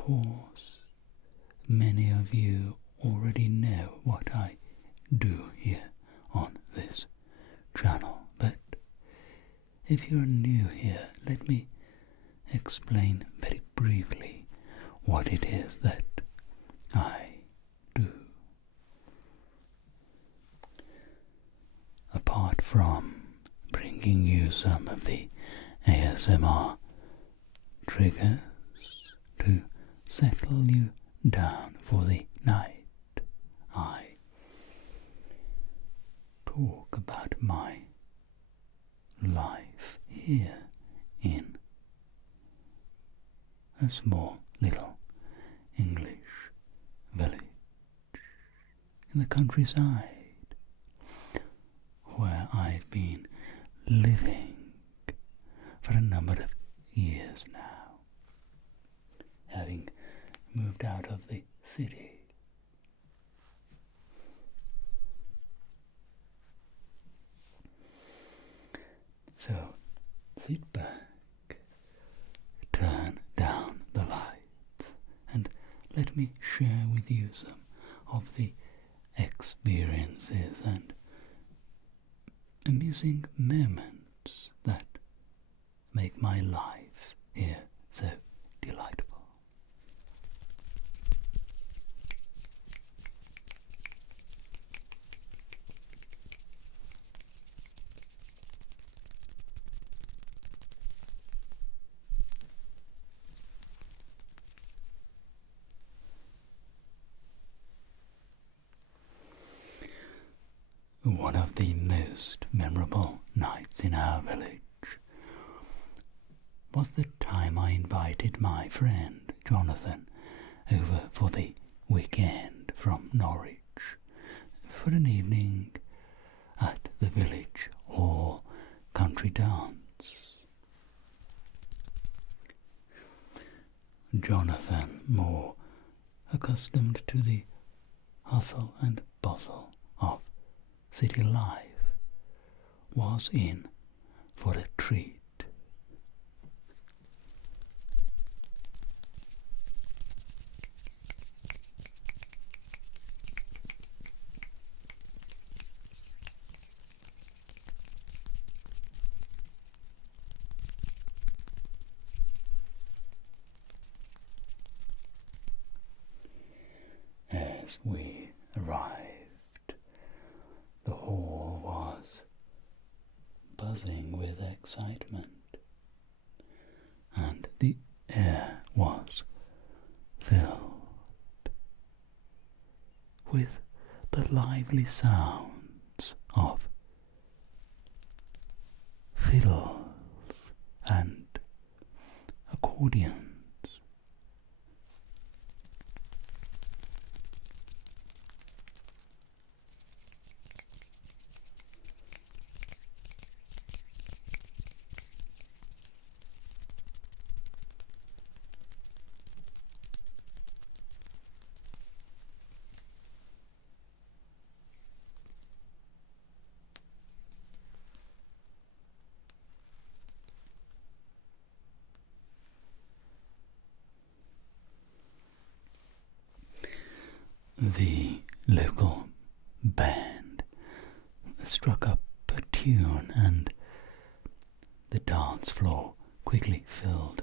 course, many of you already know what I do here on this channel, but if you're new here, let me explain very briefly what it is that I do. Apart from bringing you some of the ASMR triggers to settle you down for the night, I talk about my life here in a small little English village in the countryside where I've been living for a number of years now, having moved out of the city. So sit back, turn down the lights, and let me share with you some of the experiences and amusing moments that make my life here so delightful. One of the most memorable nights in our village was the time I invited my friend Jonathan over for the weekend from Norwich for an evening at the village hall country dance. Jonathan, more accustomed to the hustle and bustle of city life, was in for a treat. As we arrived, the hall was buzzing with excitement, and the air was filled with the lively sounds of fiddles and accordions. The local band struck up a tune, and the dance floor quickly filled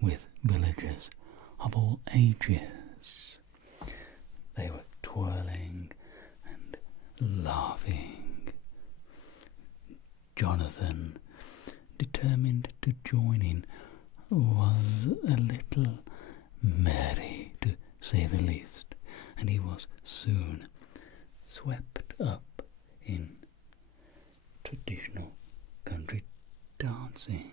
with villagers of all ages. They were twirling and laughing. Jonathan, determined to join in, was a little merry, to say the least, and he was soon swept up in traditional country dancing.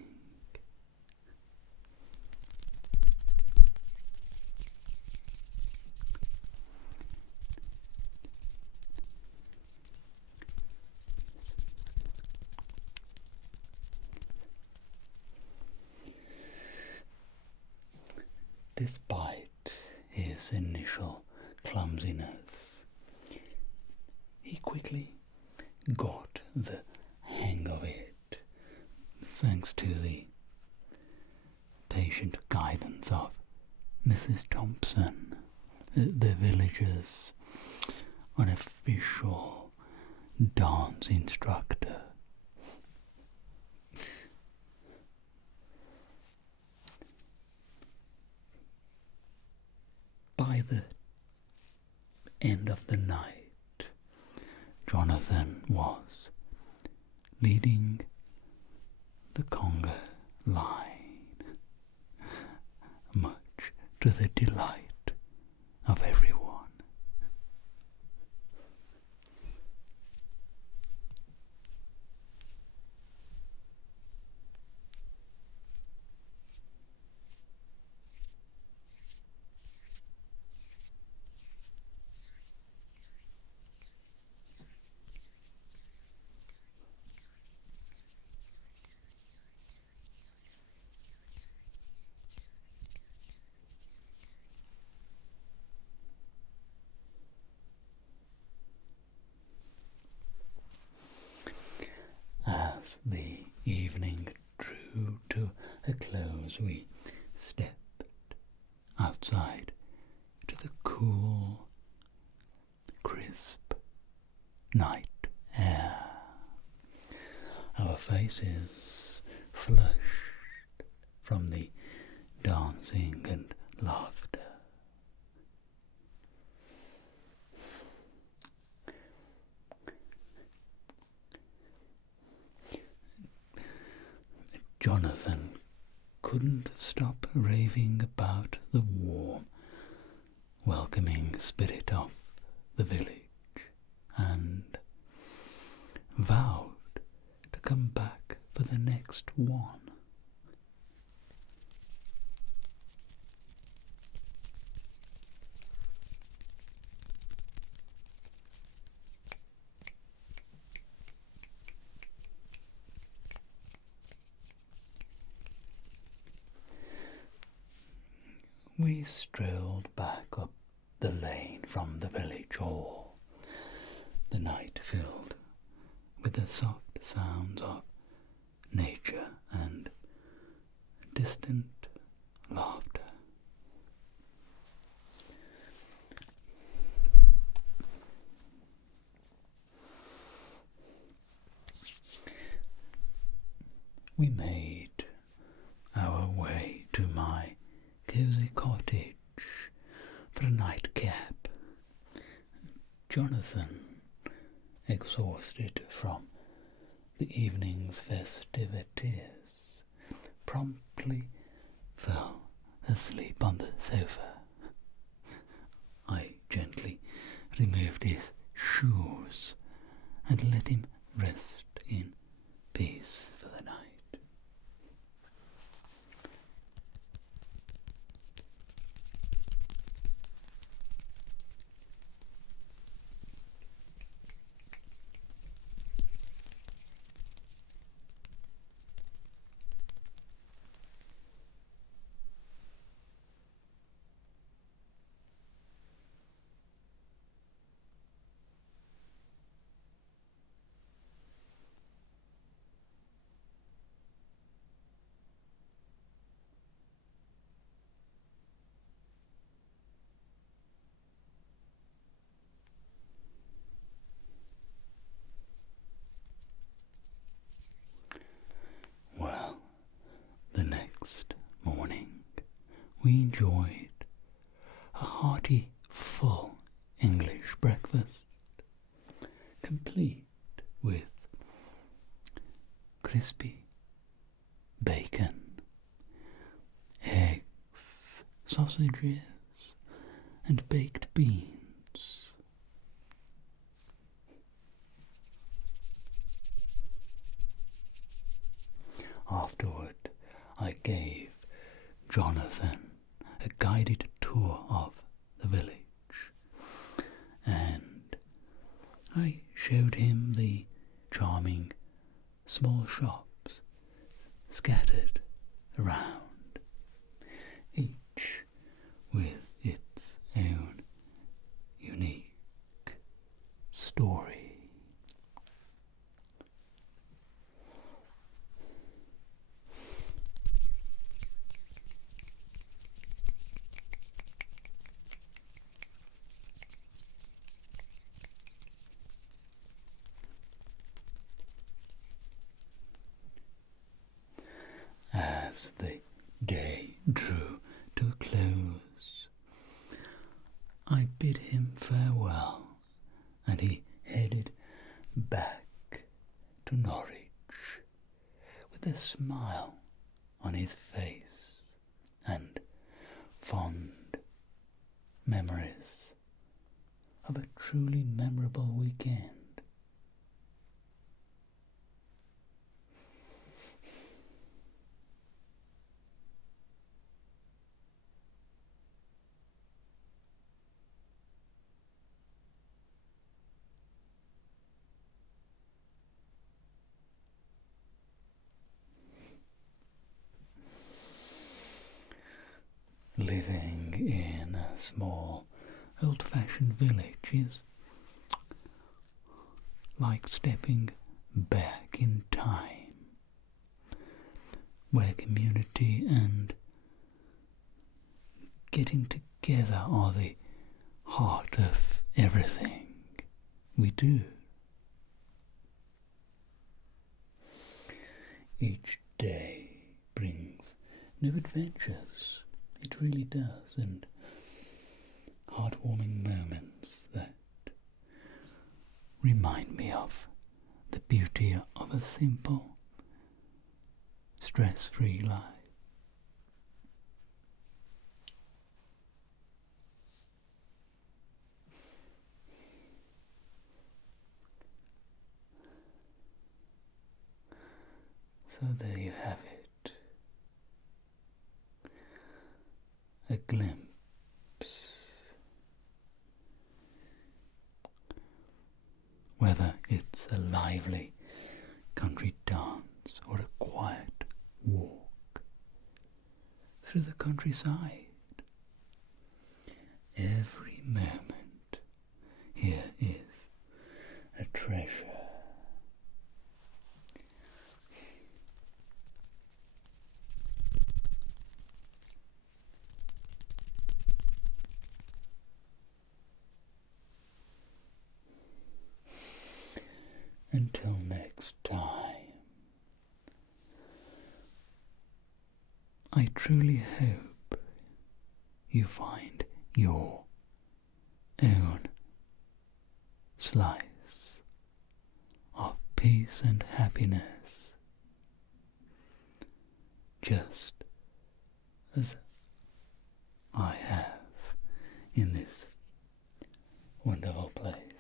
Despite his initial clumsiness, he quickly got the hang of it, thanks to the patient guidance of Mrs. Thompson, the village's unofficial dance instructor. By the end of the night, Jonathan was leading the conga line, much to the delight of everyone. As the evening drew to a close, we stepped outside to the cool, crisp night air. Our faces flushed from the dancing and laughter. Jonathan couldn't stop raving about the warm, welcoming spirit of the village, and vowed to come back for the next one. We strolled back up the lane from the village hall, the night filled with the soft sounds of nature and distant laughter. We made our way to my cozy cottage for a nightcap. Jonathan, exhausted from the evening's festivities, promptly fell asleep on the sofa. I gently removed his shoes and let him rest in peace for the night. Well, the next morning we enjoyed a hearty, full English breakfast, complete with crispy bacon, eggs, sausages, and baked beans. Afterward, I gave Jonathan a guided tour of the village, and I showed him the charming small shops scattered around, each with its own unique story. as the day drew to a close, I bid him farewell, and he headed back to Norwich with a smile on his face and fond memories of a truly memorable weekend. Living in a small, old-fashioned village is like stepping back in time, where community and getting together are the heart of everything we do. Each day brings new adventures. It really does, and heartwarming moments that remind me of the beauty of a simple, stress-free life. So there you have it. A glimpse. Whether it's a lively country dance or a quiet walk through the countryside, every moment here is a treasure. Until next time, I truly hope you find your own slice of peace and happiness, just as I have in this wonderful place.